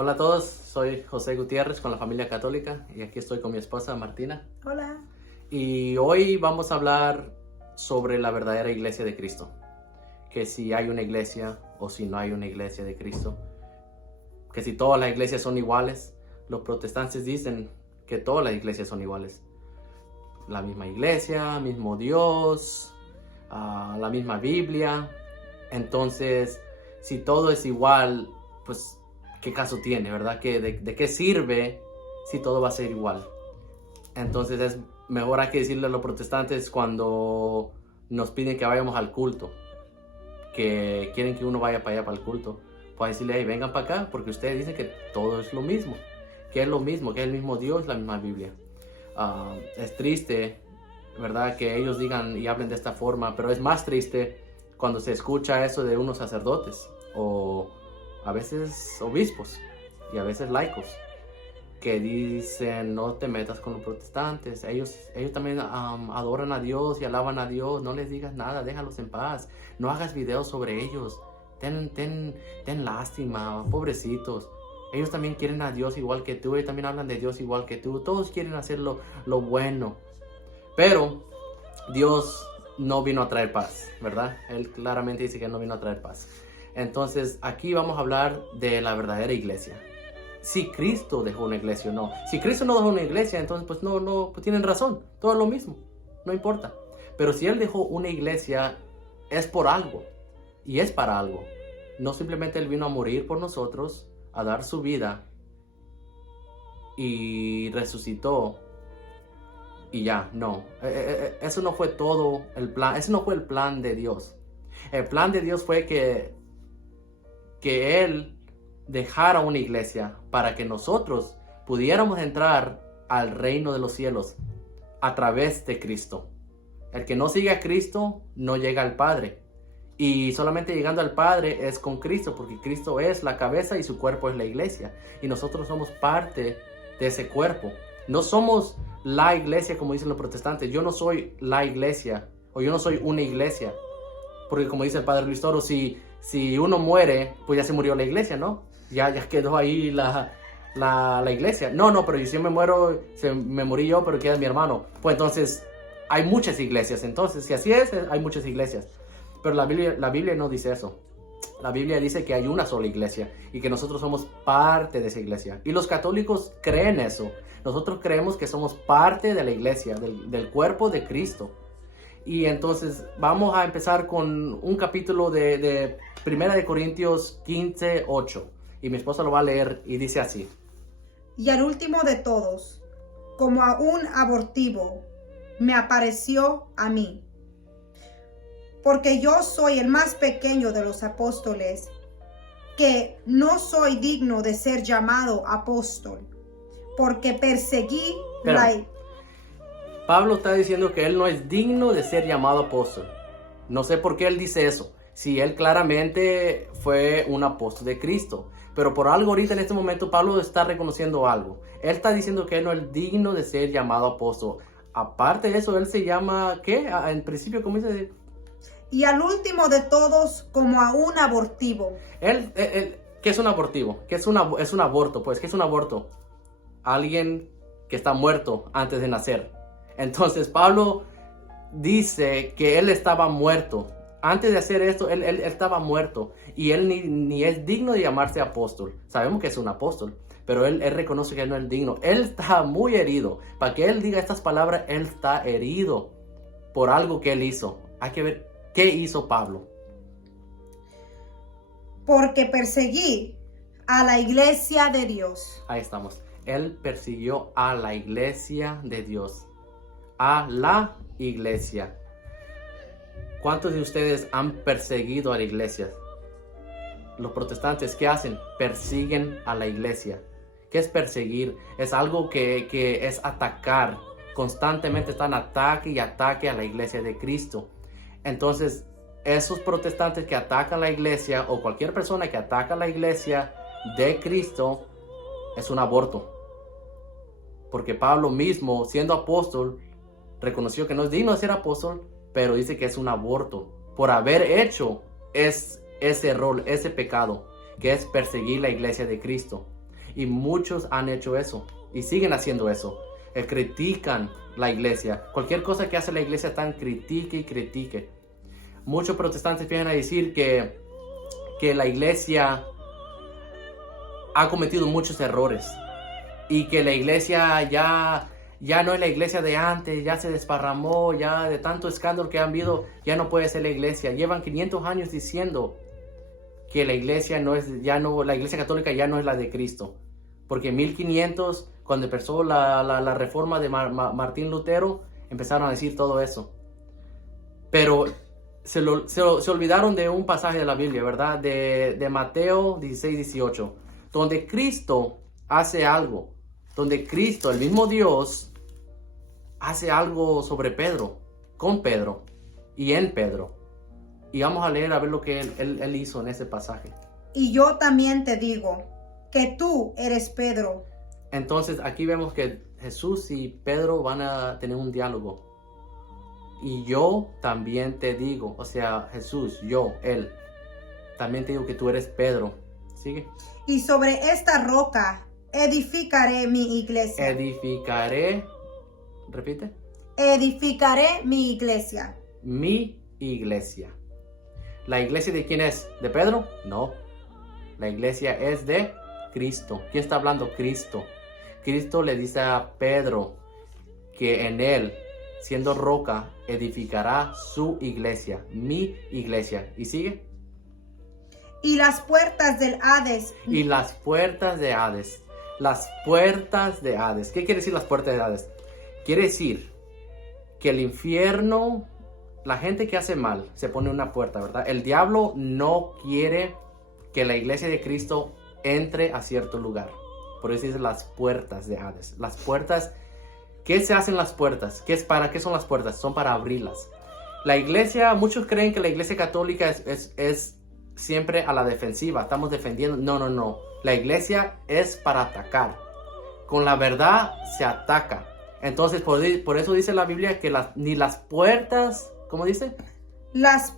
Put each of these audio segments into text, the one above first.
Hola a todos, soy José Gutiérrez con la familia católica y aquí estoy con mi esposa Martina. Hola. Y hoy vamos a hablar sobre la verdadera iglesia de Cristo. Que si hay una iglesia o si no hay una iglesia de Cristo. Que si todas las iglesias son iguales. Los protestantes dicen que todas las iglesias son iguales. La misma iglesia, mismo Dios, la misma Biblia. Entonces, si todo es igual, pues ¿qué caso tiene, verdad? ¿De qué sirve si todo va a ser igual? Entonces es mejor hay que decirle a los protestantes cuando nos piden que vayamos al culto, que quieren que uno vaya para allá para el culto, pues decirle, hey, vengan para acá, porque ustedes dicen que todo es lo mismo, que es lo mismo, que es el mismo Dios, la misma Biblia. Es triste, ¿verdad? Que ellos digan y hablen de esta forma, pero es más triste cuando se escucha eso de unos sacerdotes o a veces obispos y a veces laicos que dicen no te metas con los protestantes, ellos también adoran a Dios y alaban a Dios, no les digas nada, déjalos en paz, no hagas videos sobre ellos, ten lástima, pobrecitos, ellos también quieren a Dios igual que tú, ellos también hablan de Dios igual que tú, todos quieren hacer lo bueno, pero Dios no vino a traer paz, ¿verdad? Él claramente dice que no vino a traer paz. Entonces, aquí vamos a hablar de la verdadera iglesia. Si Cristo dejó una iglesia o no. Si Cristo no dejó una iglesia, entonces pues pues tienen razón. Todo es lo mismo. No importa. Pero si Él dejó una iglesia, es por algo. Y es para algo. No simplemente Él vino a morir por nosotros, a dar su vida y resucitó. Y ya, no. Eso no fue todo el plan. Ese no fue el plan de Dios. El plan de Dios fue que Él dejara una iglesia para que nosotros pudiéramos entrar al reino de los cielos a través de Cristo. El que no sigue a Cristo no llega al Padre. Y solamente llegando al Padre es con Cristo, porque Cristo es la cabeza y su cuerpo es la iglesia. Y nosotros somos parte de ese cuerpo. No somos la iglesia como dicen los protestantes. Yo no soy la iglesia o yo no soy una iglesia. Porque como dice el Padre Luis Toro, si uno muere, pues ya se murió la iglesia, ¿no? Ya quedó ahí la iglesia. No, pero si yo me muero, me morí yo, pero queda mi hermano. Pues entonces hay muchas iglesias. Entonces, si así es, hay muchas iglesias. Pero la Biblia no dice eso. La Biblia dice que hay una sola iglesia y que nosotros somos parte de esa iglesia. Y los católicos creen eso. Nosotros creemos que somos parte de la iglesia, del cuerpo de Cristo. Y entonces vamos a empezar con un capítulo de 1 Corintios 15, 8. Y mi esposa lo va a leer y dice así. Y al último de todos, como a un abortivo, me apareció a mí. Porque yo soy el más pequeño de los apóstoles, que no soy digno de ser llamado apóstol, porque perseguí Pablo está diciendo que él no es digno de ser llamado apóstol. No sé por qué él dice eso. Si él claramente fue un apóstol de Cristo. Pero por algo ahorita en este momento Pablo está reconociendo algo. Él está diciendo que él no es digno de ser llamado apóstol. Aparte de eso, él se llama, ¿qué? En principio, ¿cómo dice? Y al último de todos, como a un abortivo. ¿Qué es un abortivo? ¿Qué es un aborto? Pues, ¿qué es un aborto? Alguien que está muerto antes de nacer. Entonces Pablo dice que él estaba muerto. Antes de hacer esto, él estaba muerto. Y él ni es digno de llamarse apóstol. Sabemos que es un apóstol. Pero él reconoce que él no es digno. Él está muy herido. Para que él diga estas palabras, él está herido por algo que él hizo. Hay que ver qué hizo Pablo. Porque perseguí a la iglesia de Dios. Ahí estamos. Él persiguió a la iglesia de Dios. A la iglesia. ¿Cuántos de ustedes han perseguido a la iglesia? Los protestantes, ¿qué hacen? Persiguen a la iglesia. ¿Qué es perseguir? Es algo que es atacar. Constantemente están ataque y ataque a la iglesia de Cristo. Entonces, esos protestantes que atacan la iglesia o cualquier persona que ataca la iglesia de Cristo es un aborto. Porque Pablo mismo, siendo apóstol, reconoció que no es digno de ser apóstol, pero dice que es un aborto por haber hecho ese error, ese pecado, que es perseguir la iglesia de Cristo. Y muchos han hecho eso y siguen haciendo eso. Critican la iglesia. Cualquier cosa que hace la iglesia tan critique y critique. Muchos protestantes vienen a decir que la iglesia ha cometido muchos errores y que la iglesia ya no es la iglesia de antes, ya se desparramó, ya de tanto escándalo que han habido, ya no puede ser la iglesia. Llevan 500 años diciendo que la iglesia la iglesia católica ya no es la de Cristo. Porque en 1500, cuando empezó la reforma de Martín Lutero, empezaron a decir todo eso. Pero se olvidaron de un pasaje de la Biblia, ¿verdad? De Mateo 16-18, donde Cristo hace algo. Donde Cristo, el mismo Dios, hace algo sobre Pedro, con Pedro y en Pedro. Y vamos a leer a ver lo que él hizo en ese pasaje. Y yo también te digo que tú eres Pedro. Entonces aquí vemos que Jesús y Pedro van a tener un diálogo. Y yo también te digo, o sea, Jesús, yo, él, también te digo que tú eres Pedro. Sigue. Y sobre esta roca edificaré mi iglesia. Edificaré, repite. Edificaré mi iglesia. Mi iglesia. ¿La iglesia de quién es? ¿De Pedro? No. La iglesia es de Cristo. ¿Quién está hablando? Cristo. Cristo le dice a Pedro que en él, siendo roca, edificará su iglesia. Mi iglesia. ¿Y sigue? Y las puertas del Hades. Y las puertas de Hades. Las puertas de Hades. ¿Qué quiere decir las puertas de Hades? Quiere decir que el infierno, la gente que hace mal, se pone una puerta, ¿verdad? El diablo no quiere que la iglesia de Cristo entre a cierto lugar. Por eso dice las puertas de Hades. Las puertas, ¿qué se hacen las puertas? ¿Para qué son las puertas? Son para abrirlas. La iglesia, muchos creen que la iglesia católica es siempre a la defensiva. Estamos defendiendo. No. La iglesia es para atacar. Con la verdad se ataca. Entonces, por eso dice la Biblia que ni las puertas, ¿cómo dice? Las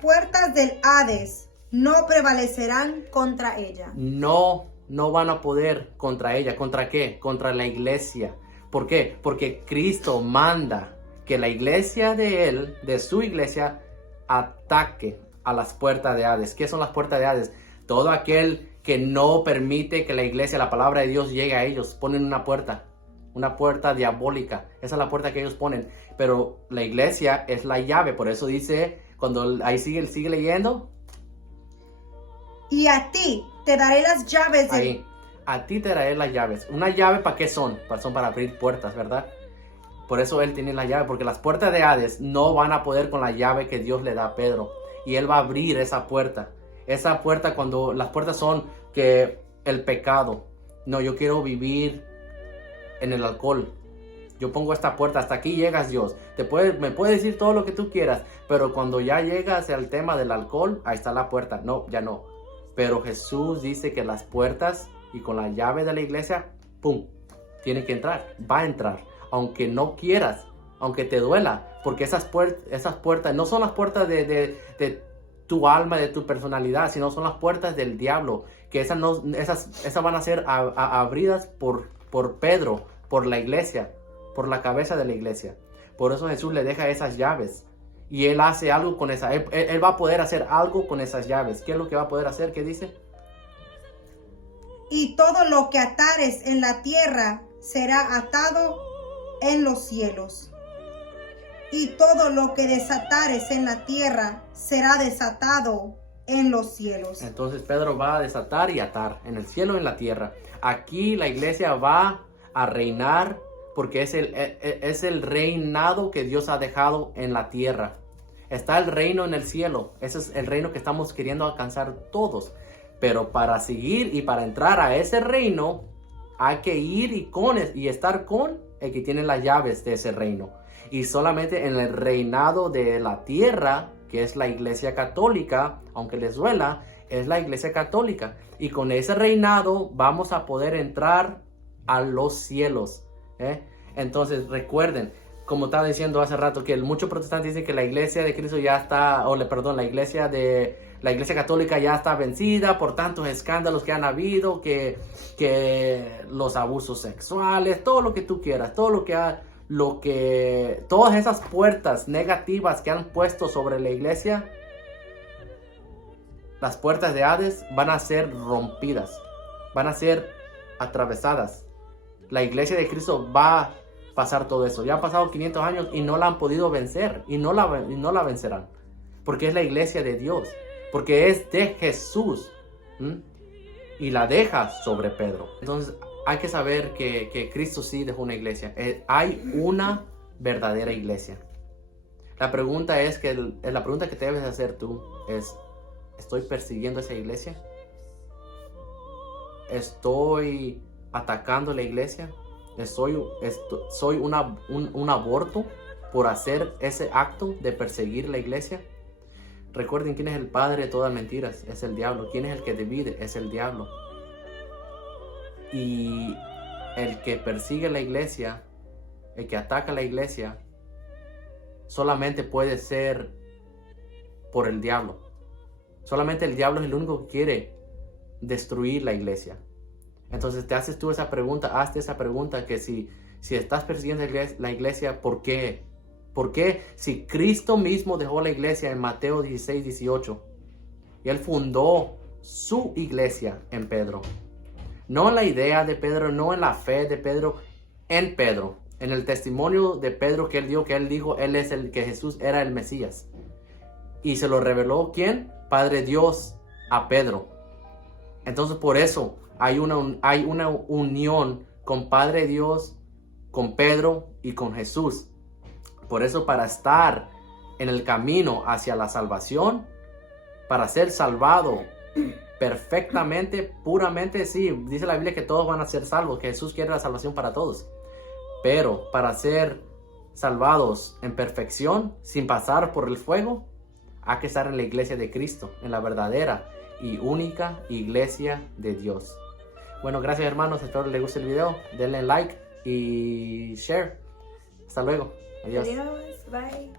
puertas del Hades no prevalecerán contra ella. No van a poder contra ella. ¿Contra qué? Contra la iglesia. ¿Por qué? Porque Cristo manda que la iglesia de él, de su iglesia, ataque a las puertas de Hades. ¿Qué son las puertas de Hades? Todo aquel que no permite que la iglesia, la palabra de Dios llegue a ellos, ponen una puerta diabólica. Esa es la puerta que ellos ponen. Pero la iglesia es la llave. Por eso dice, cuando ahí sigue leyendo. Y a ti te daré las llaves de... Ahí, a ti te daré las llaves. ¿Una llave para qué son? Son para abrir puertas, ¿verdad? Por eso él tiene la llave, porque las puertas de Hades no van a poder con la llave que Dios le da a Pedro. Y él va a abrir esa puerta. Esa puerta, cuando las puertas son que el pecado. No, yo quiero vivir en el alcohol. Yo pongo esta puerta, hasta aquí llegas, Dios. Me puedes decir todo lo que tú quieras, pero cuando ya llegas al tema del alcohol, ahí está la puerta. No, ya no. Pero Jesús dice que las puertas y con la llave de la iglesia, ¡pum!, tiene que entrar, va a entrar. Aunque no quieras, aunque te duela, porque esas puertas no son las puertas de tu alma, de tu personalidad, sino son las puertas del diablo, que esas van a ser abridas por Pedro, por la iglesia, por la cabeza de la iglesia. Por eso Jesús le deja esas llaves. Y él hace algo con esa. Él va a poder hacer algo con esas llaves. ¿Qué es lo que va a poder hacer? ¿Qué dice? Y todo lo que atares en la tierra será atado en los cielos. Y todo lo que desatares en la tierra será desatado en los cielos. Entonces Pedro va a desatar y atar en el cielo y en la tierra. Aquí la iglesia va a reinar porque es el reinado que Dios ha dejado en la tierra. Está el reino en el cielo. Ese es el reino que estamos queriendo alcanzar todos. Pero para seguir y para entrar a ese reino, hay que ir y estar con el que tiene las llaves de ese reino. Y solamente en el reinado de la tierra, que es la iglesia católica, aunque les duela, es la iglesia católica. Y con ese reinado vamos a poder entrar a los cielos. Entonces recuerden, como estaba diciendo hace rato, que muchos protestantes dicen que la iglesia de Cristo ya está, la iglesia de la Iglesia Católica ya está vencida por tantos escándalos que han habido, que los abusos sexuales, todo lo que tú quieras, todas esas puertas negativas que han puesto sobre la Iglesia, las puertas de Hades van a ser rompidas, van a ser atravesadas. La Iglesia de Cristo va a pasar todo eso. Ya han pasado 500 años y no la han podido vencer, y no la vencerán, porque es la Iglesia de Dios, porque es de Jesús, y la deja sobre Pedro. Entonces hay que saber que Cristo sí dejó una iglesia. Hay una verdadera iglesia. La pregunta que te debes hacer tú es: ¿estoy persiguiendo esa iglesia? ¿Estoy atacando la iglesia? ¿Soy un aborto por hacer ese acto de perseguir la iglesia? Recuerden quién es el padre de todas mentiras: es el diablo. ¿Quién es el que divide? Es el diablo. Y el que persigue la iglesia, el que ataca la iglesia, solamente puede ser por el diablo. Solamente el diablo es el único que quiere destruir la iglesia. Entonces te haces tú esa pregunta, hazte esa pregunta, que si estás persiguiendo la iglesia, ¿por qué? ¿Por qué si Cristo mismo dejó la iglesia en Mateo 16, 18? Y Él fundó su iglesia en Pedro. No en la idea de Pedro, no en la fe de Pedro, en Pedro. En el testimonio de Pedro que él dio, que él dijo, que Jesús era el Mesías. Y se lo reveló, ¿quién? Padre Dios a Pedro. Entonces por eso hay una unión con Padre Dios, con Pedro y con Jesús. Por eso, para estar en el camino hacia la salvación, para ser salvado perfectamente, puramente, sí, dice la Biblia que todos van a ser salvos, que Jesús quiere la salvación para todos. Pero para ser salvados en perfección, sin pasar por el fuego, hay que estar en la iglesia de Cristo, en la verdadera y única iglesia de Dios. Bueno, gracias hermanos, espero les guste el video, denle like y share. Hasta luego, adiós. Adiós, bye.